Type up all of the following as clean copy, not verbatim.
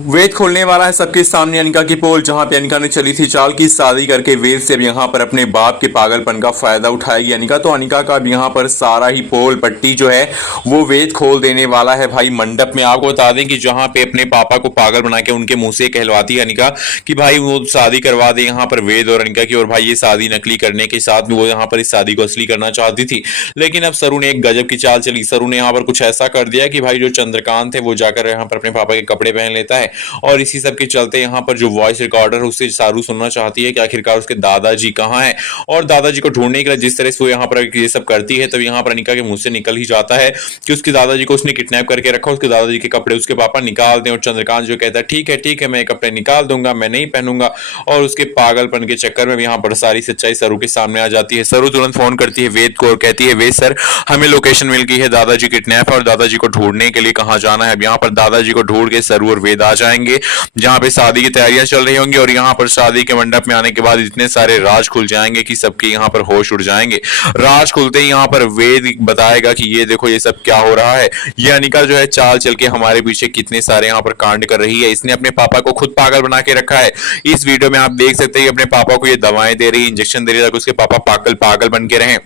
वेद खोलने वाला है सबके सामने अनिका की पोल। जहां पे अनिका ने चली थी चाल की शादी करके वेद से अब यहां पर अपने बाप के पागलपन का फायदा उठाएगी अनिका। तो अनिका का अब यहां पर सारा ही पोल पट्टी जो है वो वेद खोल देने वाला है भाई मंडप में। आपको बता दें कि जहां पे अपने पापा को पागल बना के उनके मुंह से कहलवाती है अनिका कि भाई वो शादी करवा दे यहाँ पर वेद और अनिका की, और भाई ये शादी नकली करने के साथ भी वो यहाँ पर इस शादी को असली करना चाहती थी। लेकिन अब सरू ने एक गजब की चाल चली। सरू ने यहाँ पर कुछ ऐसा कर दिया कि भाई जो चंद्रकांत है वो जाकर यहाँ पर अपने पापा के कपड़े पहन लेता है, और इसी सब के चलते यहाँ पर जो वॉइस रिकॉर्डर है उससे सारू सुनना चाहती है कि आखिरकार उसके दादाजी कहाँ हैं, और दादाजी को ढूंढने के लिए जिस तरह से वो यहाँ पर ये सब करती है, तो यहाँ पर अनिका के मुंह से निकल ही जाता है कि उसके दादाजी को उसने किडनैप करके रखा, उसके दादाजी के कपड़े उसके पापा निकाल दें। और चंद्रकांत जो कहता है ठीक है मैं कपड़े निकाल दूंगा, मैं नहीं पहनूंगा। और उसके पागलपन के चक्कर में यहाँ पर सारी सच्चाई सरू के सामने आ जाती है। सरू तुरंत फोन करती है वेद को और कहती है वेद सर हमें लोकेशन मिल गई है, दादाजी किडनैप है और दादाजी को ढूंढने के लिए कहाँ जाना है। अब यहाँ पर दादाजी को ढूंढ के सरू और वेद आ जाएंगे जहां पे शादी की तैयारियां चल रही होंगी, और यहाँ पर शादी के मंडप में आने के बाद इतने सारे राज खुल जाएंगे कि सबके यहाँ पर होश उड़ जाएंगे। राज खुलते ही यहाँ पर वेद बताएगा कि ये देखो ये सब क्या हो रहा है, ये अनिका जो है चाल चल के हमारे पीछे कितने सारे यहाँ पर कांड कर रही है, इसने अपने पापा को खुद पागल बना के रखा है। इस वीडियो में आप देख सकते हैं अपने पापा को ये दवाएं दे रही है, इंजेक्शन दे रही है ताकि उसके पापा पागल पागल बन के रहें।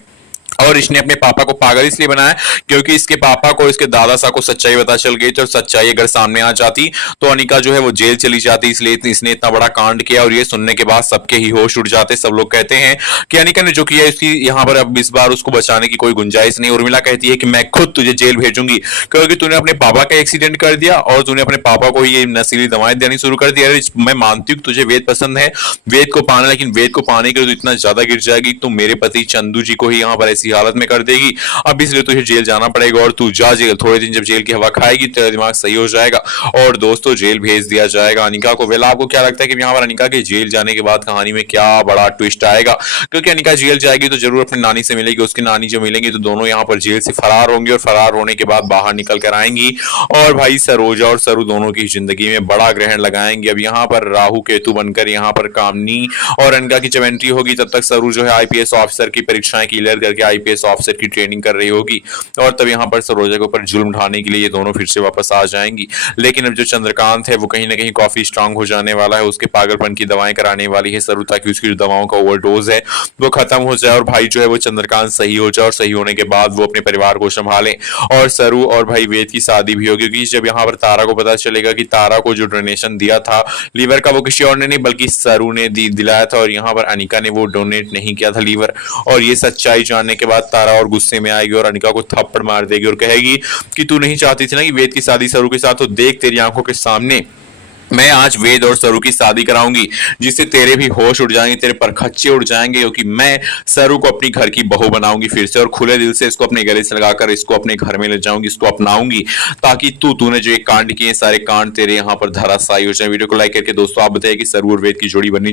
और इसने अपने पापा को पागल इसलिए बनाया क्योंकि इसके पापा को इसके दादा साहब को सच्चाई पता चल गई थी, और सच्चाई अगर सामने आ जाती तो अनिका जो है वो जेल चली जाती। इसलिए इसने इतना बड़ा कांड किया, और ये सुनने के बाद सबके ही होश उड़ जाते। सब लोग कहते हैं कि अनिका ने जो किया इसकी यहाँ पर अब इस बार उसको बचाने की कोई गुंजाइश नहीं। उर्मिला कहती है कि मैं खुद तुझे जेल भेजूंगी क्योंकि तूने अपने पापा का एक्सीडेंट कर दिया और तूने अपने पापा को ये नशीली दवाएं देनी शुरू कर दी। मैं मानती हूँ तुझे वेद पसंद है, वेद को पाना, लेकिन वेद को पाने के लिए तो इतना ज्यादा गिर जाएगी तुम मेरे पति चंदू जी को ही यहाँ पर ऐसी हालत में कर देगी। अब इसलिए तुझे जेल जाना पड़ेगा, और तू जा जेल। थोड़े दिन जब जेल की हवा खाएगी तेरा दिमाग सही हो जाएगा और दोस्तों जेल भेज दिया जाएगा अनिका को। वेला आपको क्या लगता है कि यहाँ पर अनिका के जेल जाने के बाद कहानी में क्या बड़ा ट्विस्ट आएगा? क्योंकि अनिका जेल जाएगी तो जरूर अपनी नानी से मिलेगी, उसकी नानी जो मिलेंगी तो दोनों यहाँ पर जेल से फरार होंगे, और फरार होने के बाद बाहर निकल कर आएंगी और भाई सरोजा और सरू दोनों की जिंदगी में बड़ा ग्रहण लगाएंगे। अब यहाँ पर राहु केतु बनकर यहाँ पर कामनी और अनिका की जब एंट्री होगी तब तक सरू जो है आईपीएस ऑफिसर की परीक्षाएं क्लियर करके आईपीएस ऑफिसर की ट्रेनिंग कर रही होगी, और तब यहाँ पर सरोजा के ऊपर जुल्म ढाने के लिए ये दोनों फिर से वापस आ जाएंगी। लेकिन अब जो चंद्रकांत है वो कहीं ना कहीं काफी स्ट्रांग हो जाने वाला है, उसके पागलपन की दवाएं कराने वाली है सरू ताकि उसकी जो दवाओं का ओवरडोज है वो खत्म हो जाए, और भाई जो है वो चंद्रकांत सही हो जाए, और सही होने के बाद वो अपने परिवार को संभाले और सरू और भाई वेद की शादी भी होगी। क्योंकि जब यहाँ पर तारा को पता चलेगा कि तारा को जो डोनेशन दिया था लीवर का वो किसी और ने नहीं बल्कि सरू ने दिलाया था, और यहाँ पर अनिका ने वो डोनेट नहीं किया था लीवर। और ये सच्चाई जानने के बाद तारा और गुस्से में आएगी और अनिका को थप्पड़ मार देगी और कहेगी कि तू नहीं चाहती थी ना कि वेद की शादी सरू के साथ, तो देख तेरी आंखों के सामने मैं आज वेद और सरू की शादी कराऊंगी जिससे तेरे भी होश उड़ जाएंगे, तेरे परखच्चे उड़ जाएंगे, क्योंकि मैं सरू को अपनी घर की बहू बनाऊंगी फिर से, और खुले दिल से इसको अपने गले से लगाकर इसको अपने घर में ले जाऊंगी, इसको अपनाऊंगी ताकि तूने जो ये कांड किए सारे कांड तेरे यहाँ पर धराशायी हो जाए। वीडियो को लाइक करके दोस्तों आप बताइए कि सरू और वेद की जोड़ी बननी चाहिए।